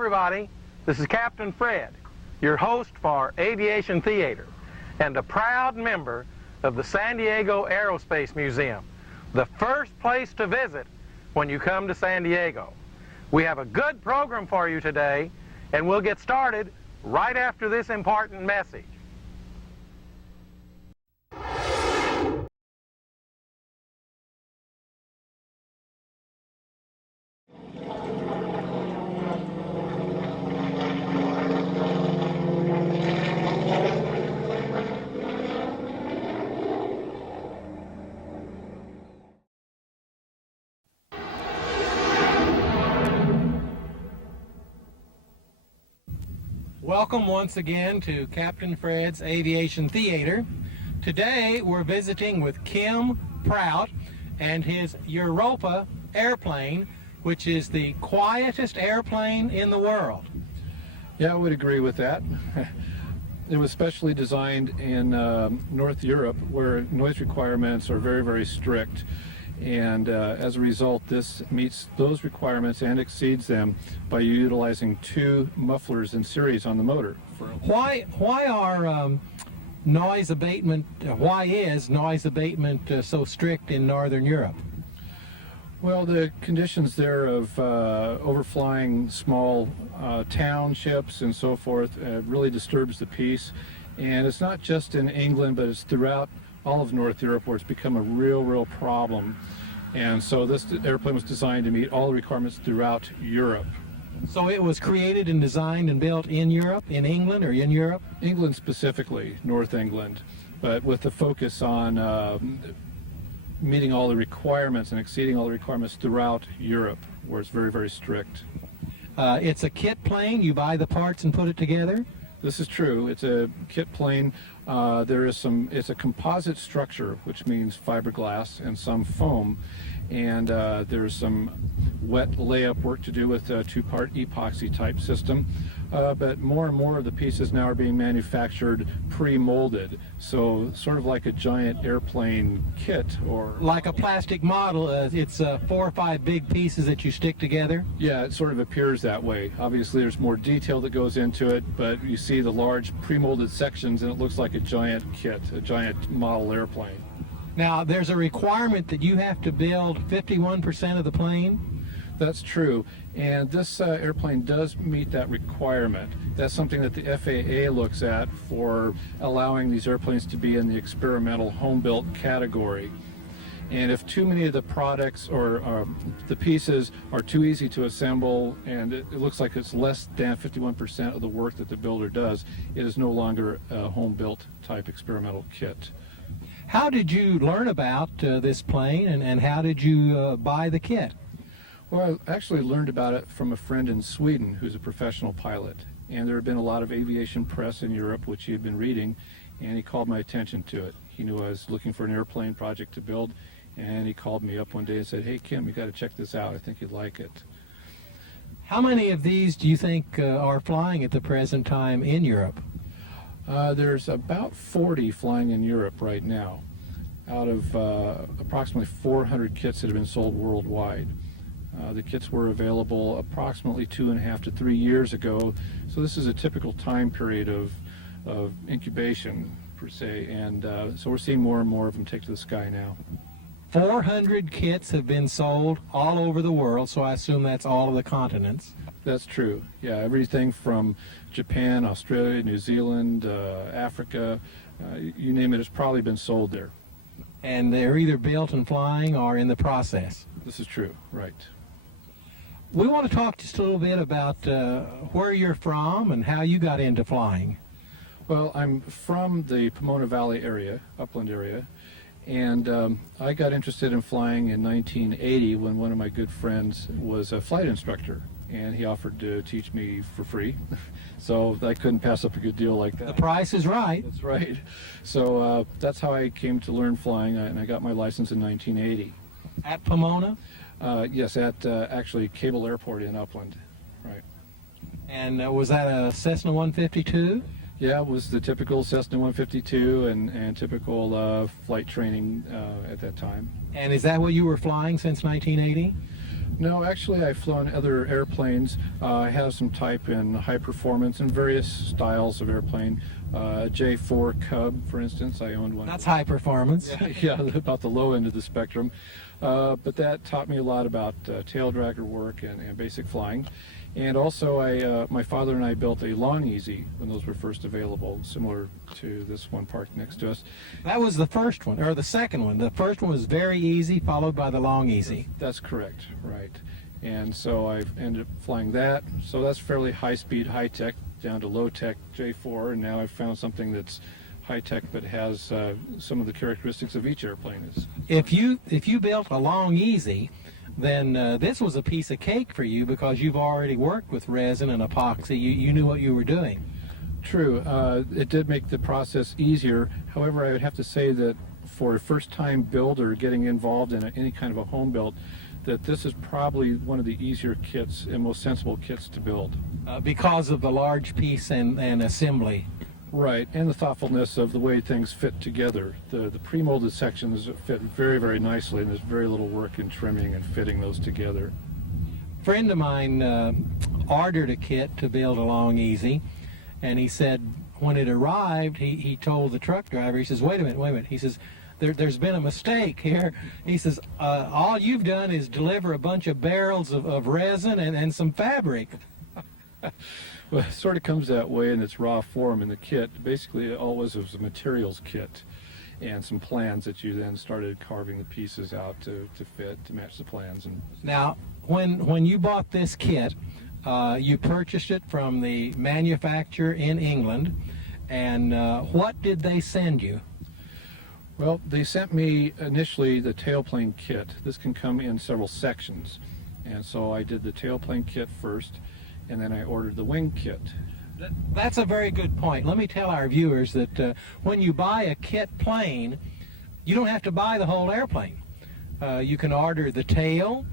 everybody, this is Captain Fred, your host for Aviation Theater, and a proud member of the San Diego Aerospace Museum, the first place to visit when you come to San Diego. We have a good program for you today, and we'll get started right after this important message. Welcome once again to Captain Fred's Aviation Theater. Today we're visiting with Kim Prout and his Europa airplane, which is the quietest airplane in the world. Yeah, I would agree with that. It was specially designed in North Europe, where noise requirements are very, very strict. And as a result, this meets those requirements and exceeds them by utilizing two mufflers in series on the motor. Why is noise abatement so strict in Northern Europe? Well, the conditions there of overflying small townships and so forth really disturbs the peace. And it's not just in England, but it's throughout all of North Europe where it's become a real problem. And so this airplane was designed to meet all the requirements throughout Europe. So it was created and designed and built in Europe, in England, or in Europe? England specifically, North England, but with the focus on meeting all the requirements and exceeding all the requirements throughout Europe, where it's very, very strict. It's a kit plane. You buy the parts and put it together? This is true. It's a kit plane. It's a composite structure, which means fiberglass and some foam. And there's some wet layup work to do with a two-part epoxy type system. But more and more of the pieces now are being manufactured pre-molded. So sort of like a giant airplane kit, or like a plastic model. It's 4 or 5 big pieces that you stick together? Yeah, it sort of appears that way. Obviously there's more detail that goes into it, but you see the large pre-molded sections and it looks like a giant kit, a giant model airplane. Now, there's a requirement that you have to build 51% of the plane? That's true, and this airplane does meet that requirement. That's something that the FAA looks at for allowing these airplanes to be in the experimental home-built category. And if too many of the products or the pieces are too easy to assemble and it looks like it's less than 51% of the work that the builder does, it is no longer a home-built type experimental kit. How did you learn about this plane, and how did you buy the kit? Well, I actually learned about it from a friend in Sweden who's a professional pilot. And there had been a lot of aviation press in Europe, which he had been reading, and he called my attention to it. He knew I was looking for an airplane project to build, and he called me up one day and said, "Hey, Kim, you got to check this out. I think you'd like it." How many of these do you think are flying at the present time in Europe? There's about 40 flying in Europe right now, out of approximately 400 kits that have been sold worldwide. The kits were available approximately 2.5 to 3 years ago, so this is a typical time period of incubation, per se, and so we're seeing more and more of them take to the sky now. 400 kits have been sold all over the world, so I assume that's all of the continents. That's true. Yeah, everything from Japan, Australia, New Zealand, Africa, you name it, has probably been sold there. And they're either built and flying or in the process. This is true, right. We want to talk just a little bit about where you're from and how you got into flying. Well, I'm from the Pomona Valley area, upland area, and I got interested in flying in 1980 when one of my good friends was a flight instructor, and he offered to teach me for free. So I couldn't pass up a good deal like that. The price is right. That's right. So that's how I came to learn flying, and I got my license in 1980. At Pomona? Yes, at actually Cable Airport in Upland, right. And was that a Cessna 152? Yeah, it was the typical Cessna 152 and typical flight training at that time. And is that what you were flying since 1980? No, actually I've flown other airplanes. I have some type in high performance and various styles of airplane. J4 Cub, for instance, I owned one. That's high performance. Yeah, about the low end of the spectrum. But that taught me a lot about tail dragger work and basic flying. And also, my father and I built a Long Easy when those were first available, similar to this one parked next to us. That was the first one, or the second one. The first one was Very Easy, followed by the Long Easy. That's correct, right. And so I ended up flying that. So that's fairly high-speed, high-tech, down to low-tech J4, and now I've found something that's high-tech but has some of the characteristics of each airplane. If you built a Long Easy, then this was a piece of cake for you because you've already worked with resin and epoxy. You knew what you were doing. True. It did make the process easier. However, I would have to say that for a first-time builder getting involved in any kind of a home build, that this is probably one of the easier kits and most sensible kits to build. Because of the large piece and assembly. Right, and the thoughtfulness of the way things fit together. The pre-molded sections fit very, very nicely, and there's very little work in trimming and fitting those together. A friend of mine ordered a kit to build a Long Easy, and he said when it arrived, he told the truck driver, he says, wait a minute. He says, there's been a mistake here. He says, all you've done is deliver a bunch of barrels of resin and some fabric. Well, it sort of comes that way in its raw form in the kit. Basically, all was a materials kit and some plans that you then started carving the pieces out to fit, to match the plans. And now, when you bought this kit, you purchased it from the manufacturer in England, and what did they send you? Well, they sent me initially the tailplane kit. This can come in several sections, and so I did the tailplane kit first, and then I ordered the wing kit. That's a very good point. Let me tell our viewers that when you buy a kit plane, you don't have to buy the whole airplane. You can order the tail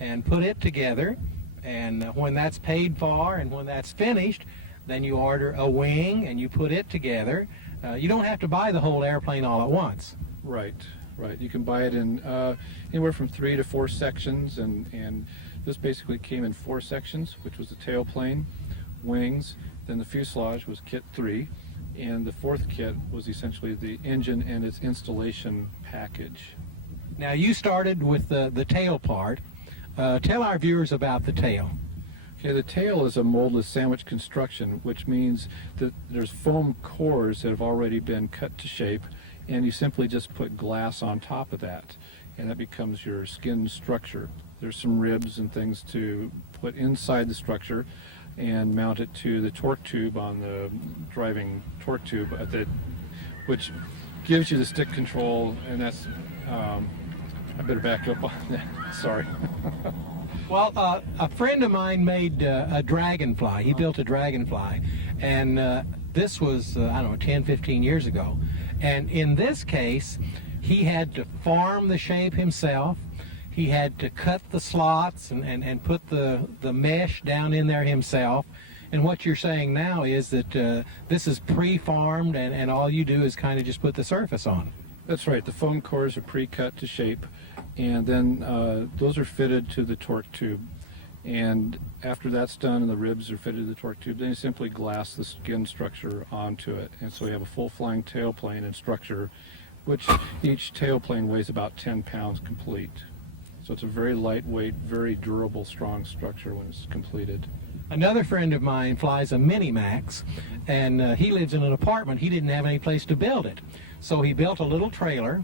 and put it together, and when that's paid for and when that's finished, then you order a wing and you put it together. You don't have to buy the whole airplane all at once. Right. You can buy it in anywhere from 3 to 4 sections, and this basically came in 4 sections, which was the tailplane, wings, then the fuselage was kit 3, and the 4th kit was essentially the engine and its installation package. Now you started with the tail part. Tell our viewers about the tail. Okay, the tail is a moldless sandwich construction, which means that there's foam cores that have already been cut to shape, and you simply just put glass on top of that, and that becomes your skin structure. There's some ribs and things to put inside the structure and mount it to the torque tube on the driving torque tube, which gives you the stick control, and that's, I better back up on that, sorry. Well, a friend of mine made a Dragonfly. He built a Dragonfly, and this was, I don't know, 10, 15 years ago. And in this case, he had to form the shape himself. He had to cut the slots and put the mesh down in there himself. And what you're saying now is that this is pre-formed, and all you do is kind of just put the surface on. That's right. The foam cores are pre-cut to shape, and then those are fitted to the torque tube. And after that's done and the ribs are fitted to the torque tube, then you simply glass the skin structure onto it. And so we have a full flying tailplane and structure, which each tailplane weighs about 10 pounds complete. So it's a very lightweight, very durable, strong structure when it's completed. Another friend of mine flies a Mini-Max, and he lives in an apartment. He didn't have any place to build it. So he built a little trailer,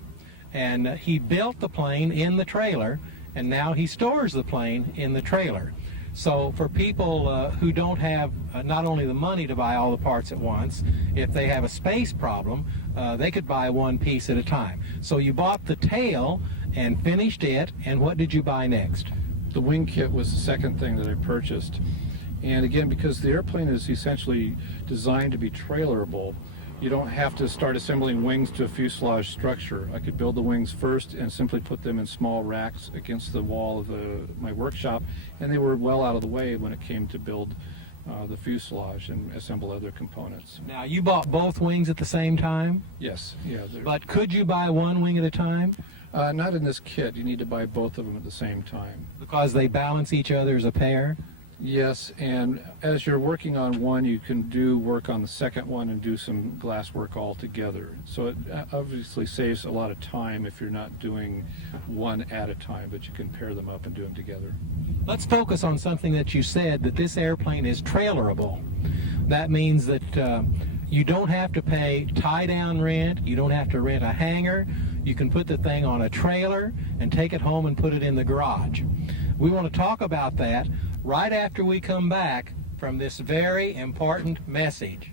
and he built the plane in the trailer, and now he stores the plane in the trailer. So for people who don't have not only the money to buy all the parts at once, if they have a space problem, they could buy one piece at a time. So you bought the tail and finished it, and what did you buy next? The wing kit was the second thing that I purchased. And again, because the airplane is essentially designed to be trailerable, you don't have to start assembling wings to a fuselage structure. I could build the wings first and simply put them in small racks against the wall of my workshop, and they were well out of the way when it came to build the fuselage and assemble other components. Now, you bought both wings at the same time? Yes. Yeah. But could you buy one wing at a time? Not in this kit. You need to buy both of them at the same time. Because they balance each other as a pair? Yes, and as you're working on one, you can do work on the second one and do some glass work all together. So it obviously saves a lot of time if you're not doing one at a time, but you can pair them up and do them together. Let's focus on something that you said, that this airplane is trailerable. That means that you don't have to pay tie-down rent, you don't have to rent a hangar, you can put the thing on a trailer and take it home and put it in the garage. We want to talk about that right after we come back from this very important message.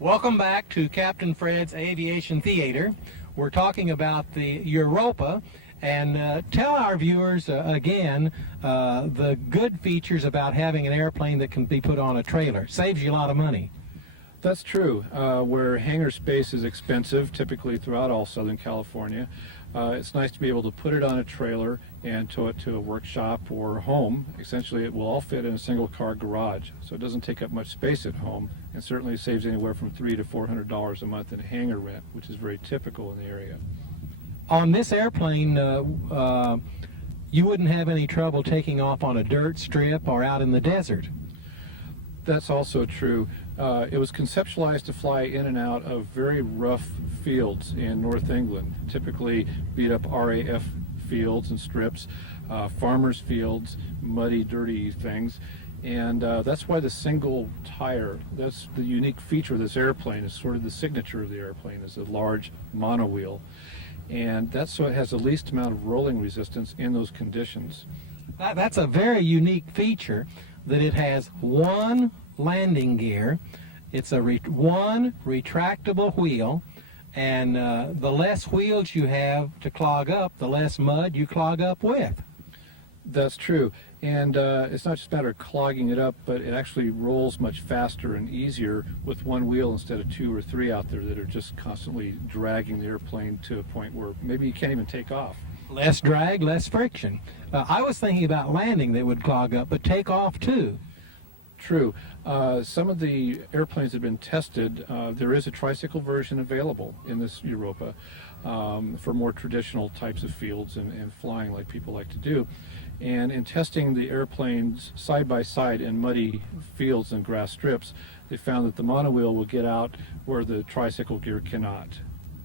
Welcome back to Captain Fred's Aviation Theater. We're talking about the Europa, and tell our viewers again the good features about having an airplane that can be put on a trailer. Saves you a lot of money. That's true. Where hangar space is expensive, typically throughout all Southern California, it's nice to be able to put it on a trailer and tow it to a workshop or home. Essentially, it will all fit in a single car garage, so it doesn't take up much space at home, and certainly saves anywhere from $300 to $400 a month in hangar rent, which is very typical in the area. On this airplane, you wouldn't have any trouble taking off on a dirt strip or out in the desert. That's also true. It was conceptualized to fly in and out of very rough fields in North England, typically beat up RAF fields and strips, farmers' fields, muddy, dirty things. And that's why the single tire, that's the unique feature of this airplane, is sort of the signature of the airplane, is a large monowheel. And that's so it has the least amount of rolling resistance in those conditions. That's a very unique feature, that it has one landing gear, it's a one retractable wheel, and the less wheels you have to clog up, the less mud you clog up with. That's true, and it's not just a matter of clogging it up, but it actually rolls much faster and easier with one wheel instead of two or three out there that are just constantly dragging the airplane to a point where maybe you can't even take off. Less drag, less friction. I was thinking about landing that would clog up, but take off too. True. Some of the airplanes that have been tested, there is a tricycle version available in this Europa for more traditional types of fields and flying like people like to do. And in testing the airplanes side by side in muddy fields and grass strips, they found that the monowheel will get out where the tricycle gear cannot,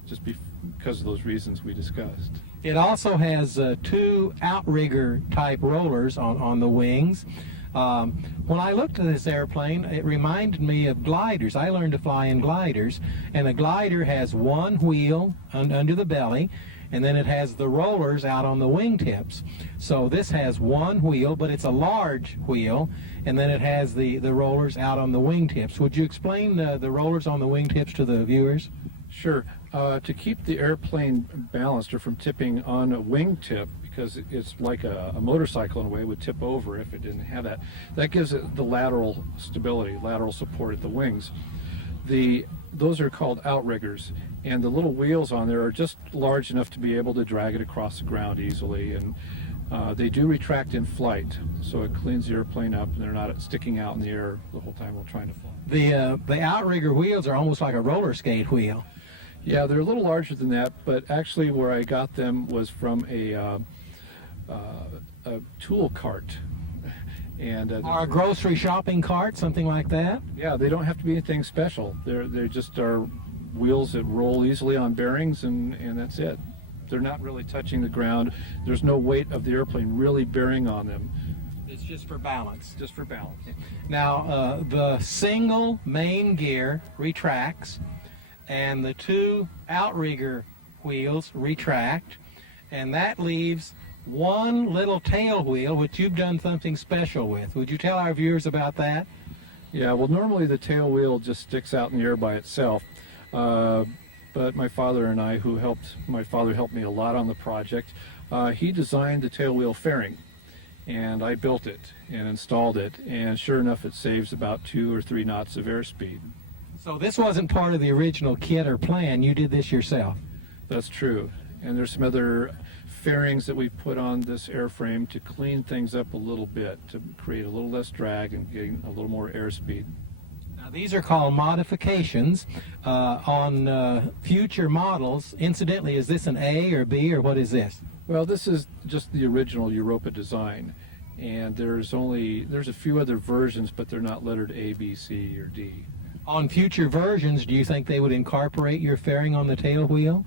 just because of those reasons we discussed. It also has two outrigger type rollers on the wings. When I looked at this airplane, it reminded me of gliders. I learned to fly in gliders, and a glider has one wheel under the belly, and then it has the rollers out on the wingtips. So this has one wheel, but it's a large wheel, and then it has the rollers out on the wingtips. Would you explain the rollers on the wingtips to the viewers? Sure. To keep the airplane balanced or from tipping on a wingtip, because it's like a motorcycle in a way, it would tip over if it didn't have that. That gives it the lateral stability, lateral support at the wings. Those are called outriggers, and the little wheels on there are just large enough to be able to drag it across the ground easily, and they do retract in flight, so it cleans the airplane up and they're not sticking out in the air the whole time while trying to fly. The outrigger wheels are almost like a roller skate wheel. Yeah, they're a little larger than that, but actually where I got them was from a tool cart. Or a grocery shopping cart, something like that? Yeah, they don't have to be anything special. They just are wheels that roll easily on bearings, and that's it. They're not really touching the ground. There's no weight of the airplane really bearing on them. It's just for balance. Just for balance. Now, the single main gear retracts, and the two outrigger wheels retract, and that leaves one little tail wheel, which you've done something special with. Would you tell our viewers about that? Yeah, well, normally the tail wheel just sticks out in the air by itself, but my father and I, my father helped me a lot on the project, he designed the tail wheel fairing, and I built it and installed it, and sure enough it saves about 2 or 3 knots of airspeed. So this wasn't part of the original kit or plan, you did this yourself? That's true, and there's some other fairings that we put on this airframe to clean things up a little bit, to create a little less drag and gain a little more airspeed. These are called modifications on future models. Incidentally, is this an A or B or what is this? Well, this is just the original Europa design, and there's a few other versions, but they're not lettered A, B, C, or D. On future versions, do you think they would incorporate your fairing on the tail wheel?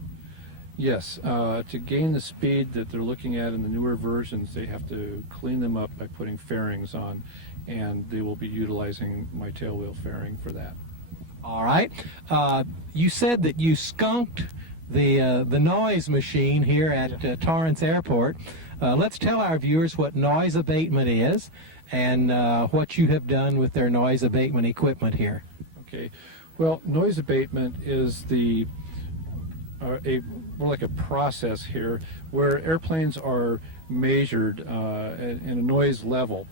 Yes, to gain the speed that they're looking at in the newer versions, they have to clean them up by putting fairings on, and they will be utilizing my tail wheel fairing for that. All right. You said that you skunked the noise machine here at Torrance Airport. Let's tell our viewers what noise abatement is and what you have done with their noise abatement equipment here. Okay. Well, noise abatement is more like a process here where airplanes are measured in a noise level,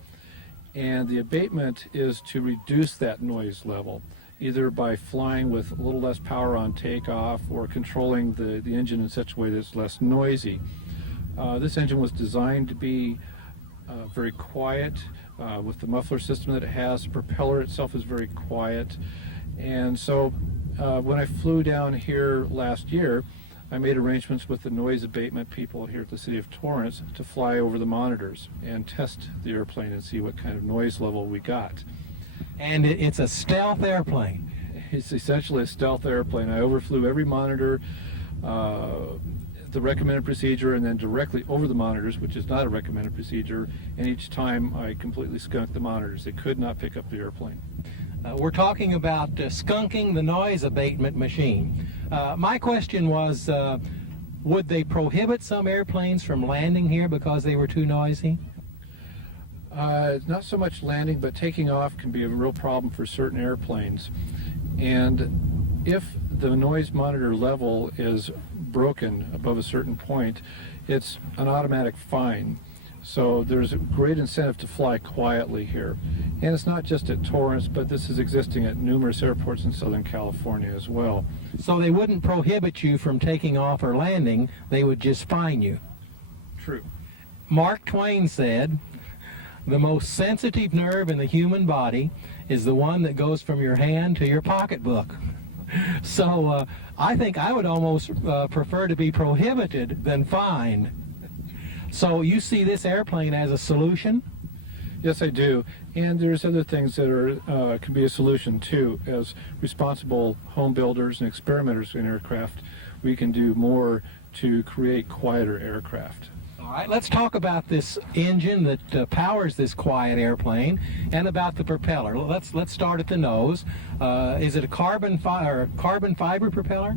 and the abatement is to reduce that noise level, either by flying with a little less power on takeoff or controlling the engine in such a way that it's less noisy. This engine was designed to be very quiet with the muffler system that it has. The propeller itself is very quiet, and so when I flew down here last year, I made arrangements with the noise abatement people here at the City of Torrance to fly over the monitors and test the airplane and see what kind of noise level we got. And it's a stealth airplane. It's essentially a stealth airplane. I overflew every monitor, the recommended procedure, and then directly over the monitors, which is not a recommended procedure, and each time I completely skunked the monitors. They could not pick up the airplane. We're talking about skunking the noise abatement machine. My question was, would they prohibit some airplanes from landing here because they were too noisy? Not so much landing, but taking off can be a real problem for certain airplanes. And if the noise monitor level is broken above a certain point, it's an automatic fine. So there's a great incentive to fly quietly here. And it's not just at Torrance, but this is existing at numerous airports in Southern California as well. So they wouldn't prohibit you from taking off or landing, they would just fine you. True. Mark Twain said, "The most sensitive nerve in the human body is the one that goes from your hand to your pocketbook." So I think I would almost prefer to be prohibited than fined. So you see this airplane as a solution? Yes, I do. And there's other things that are can be a solution too. As responsible home builders and experimenters in aircraft, we can do more to create quieter aircraft. All right, let's talk about this engine that powers this quiet airplane and about the propeller. Let's start at the nose. Is it a carbon fiber propeller?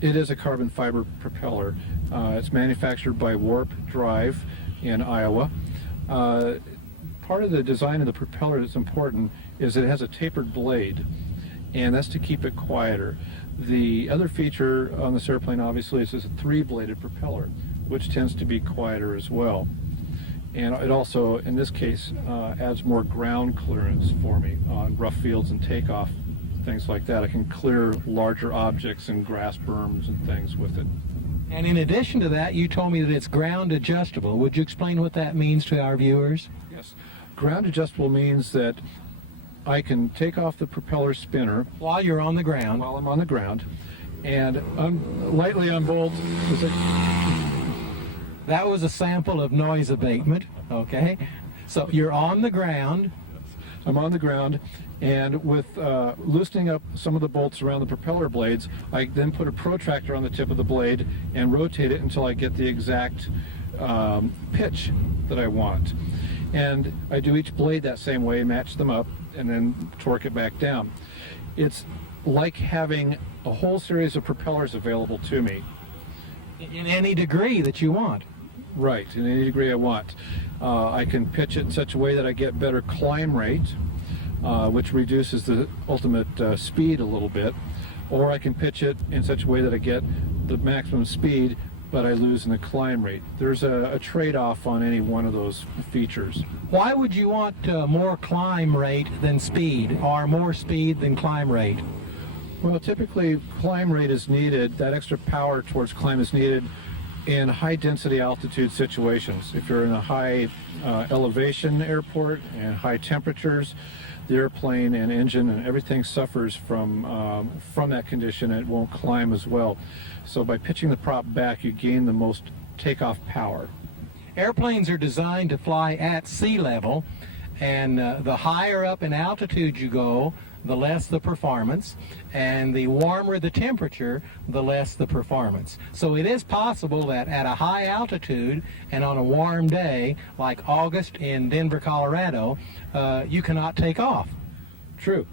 It is a carbon fiber propeller. It's manufactured by Warp Drive in Iowa. Part of the design of the propeller that's important is it has a tapered blade, and that's to keep it quieter. The other feature on this airplane obviously is it's a three-bladed propeller, which tends to be quieter as well. And it also, in this case, adds more ground clearance for me on rough fields and takeoff, things like that. I can clear larger objects and grass berms and things with it. And in addition to that, you told me that it's ground adjustable. Would you explain what that means to our viewers? Yes. Ground adjustable means that I can take off the propeller spinner While you're on the ground. while I'm on the ground and lightly unbolt. That was a sample of noise abatement, okay? So you're on the ground. I'm on the ground, and with loosening up some of the bolts around the propeller blades, I then put a protractor on the tip of the blade and rotate it until I get the exact pitch that I want. And I do each blade that same way, match them up, and then torque it back down. It's like having a whole series of propellers available to me. In any degree that you want. Right, in any degree I want. I can pitch it in such a way that I get better climb rate, which reduces the ultimate speed a little bit, or I can pitch it in such a way that I get the maximum speed, but I lose in the climb rate. There's a trade-off on any one of those features. Why would you want more climb rate than speed, or more speed than climb rate? Well, typically climb rate is needed, that extra power towards climb is needed in high density altitude situations. If you're in a high elevation airport and high temperatures, the airplane and engine and everything suffers from that condition, and it won't climb as well. So by pitching the prop back, you gain the most takeoff power. Airplanes are designed to fly at sea level, and the higher up in altitude you go, the less the performance, and the warmer the temperature, the less the performance. So it is possible that at a high altitude and on a warm day like August in Denver, Colorado, you cannot take off. True.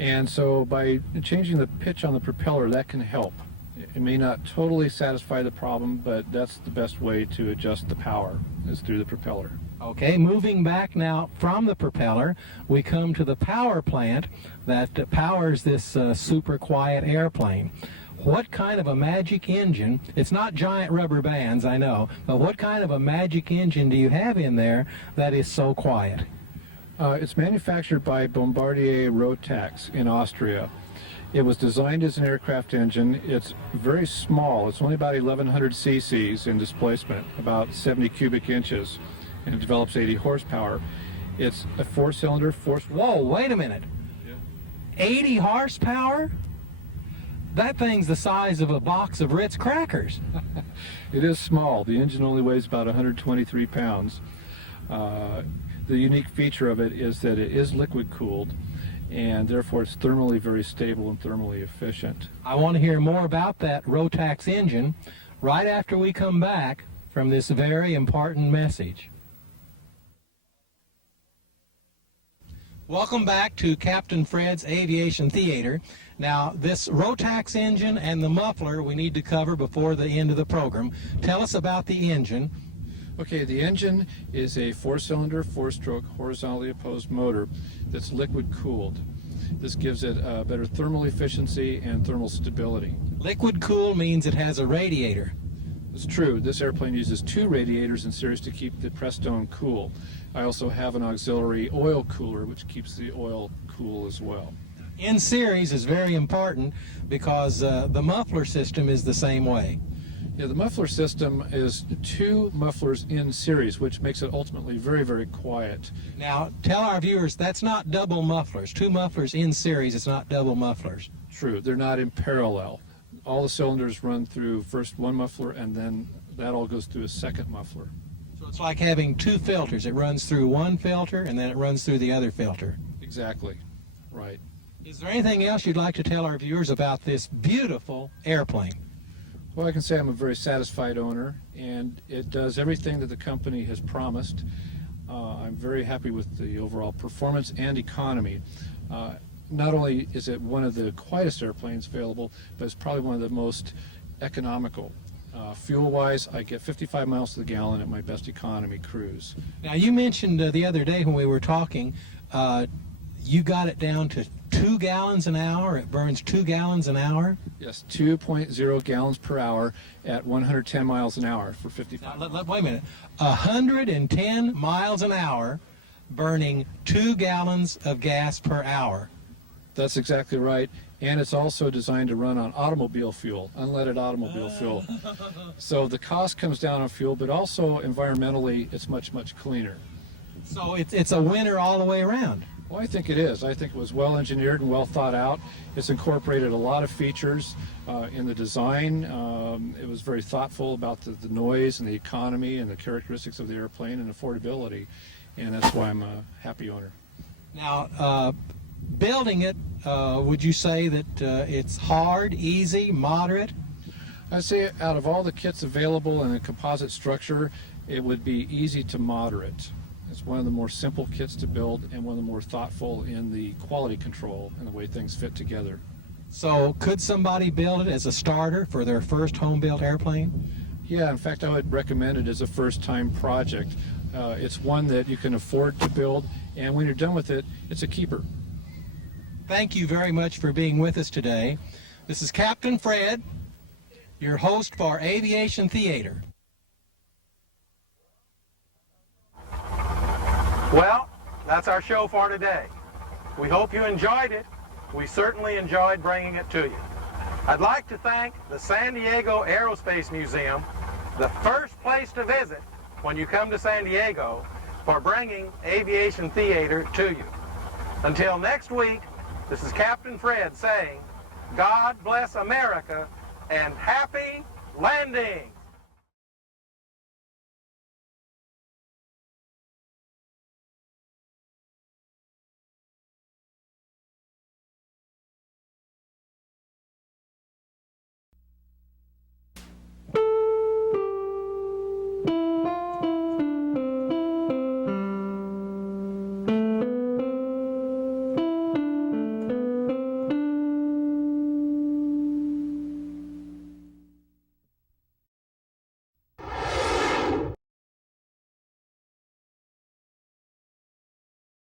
And so by changing the pitch on the propeller, that can help. It may not totally satisfy the problem, but that's the best way to adjust the power, is through the propeller. Okay, moving back now from the propeller, we come to the power plant that powers this super quiet airplane. What kind of a magic engine, it's not giant rubber bands, I know, but what kind of a magic engine do you have in there that is so quiet? It's manufactured by Bombardier Rotax in Austria. It was designed as an aircraft engine. It's very small. It's only about 1,100 cc's in displacement, about 70 cubic inches, and it develops 80 horsepower. It's a four-cylinder, Whoa, wait a minute. Yeah. 80 horsepower? That thing's the size of a box of Ritz crackers. It is small. The engine only weighs about 123 pounds. The unique feature of it is that it is liquid-cooled, and therefore it's thermally very stable and thermally efficient. I want to hear more about that Rotax engine right after we come back from this very important message. Welcome back to Captain Fred's Aviation Theater. Now, this Rotax engine and the muffler we need to cover before the end of the program. Tell us about the engine. Okay, the engine is a four-cylinder, four-stroke, horizontally opposed motor that's liquid-cooled. This gives it better thermal efficiency and thermal stability. Liquid cool means it has a radiator. It's true. This airplane uses two radiators in series to keep the Prestone cool. I also have an auxiliary oil cooler, which keeps the oil cool as well. In series is very important because the muffler system is the same way. Yeah, the muffler system is two mufflers in series, which makes it ultimately very, very quiet. Now, tell our viewers that's not double mufflers. Two mufflers in series, it's not double mufflers. True, they're not in parallel. All the cylinders run through first one muffler, and then that all goes through a second muffler. So it's like having two filters. It runs through one filter, and then it runs through the other filter. Exactly, right. Is there anything else you'd like to tell our viewers about this beautiful airplane? Well, I can say I'm a very satisfied owner, and it does everything that the company has promised. I'm very happy with the overall performance and economy. Not only is it one of the quietest airplanes available, but it's probably one of the most economical. Fuel-wise, I get 55 miles to the gallon at my best economy cruise. Now, you mentioned the other day when we were talking, you got it down to 2 gallons an hour. It burns 2 gallons an hour. Yes, 2.0 gallons per hour at 110 miles an hour for 55. Now, wait a minute. 110 miles an hour, burning 2 gallons of gas per hour. That's exactly right. And it's also designed to run on automobile fuel, unleaded automobile fuel. So the cost comes down on fuel, but also environmentally, it's much, much cleaner. So it's a winner all the way around. Well, I think it is. I think it was well engineered and well thought out. It's incorporated a lot of features in the design. It was very thoughtful about the noise and the economy and the characteristics of the airplane and affordability. And that's why I'm a happy owner. Now, building it, would you say that it's hard, easy, moderate? I'd say out of all the kits available in a composite structure, it would be easy to moderate. It's one of the more simple kits to build and one of the more thoughtful in the quality control and the way things fit together. So could somebody build it as a starter for their first home-built airplane? Yeah, in fact, I would recommend it as a first-time project. It's one that you can afford to build, and when you're done with it, it's a keeper. Thank you very much for being with us today. This is Captain Fred, your host for Aviation Theater. Well, that's our show for today. We hope you enjoyed it. We certainly enjoyed bringing it to you. I'd like to thank the San Diego Aerospace Museum, the first place to visit when you come to San Diego, for bringing Aviation Theater to you. Until next week, this is Captain Fred saying, God bless America and happy landing!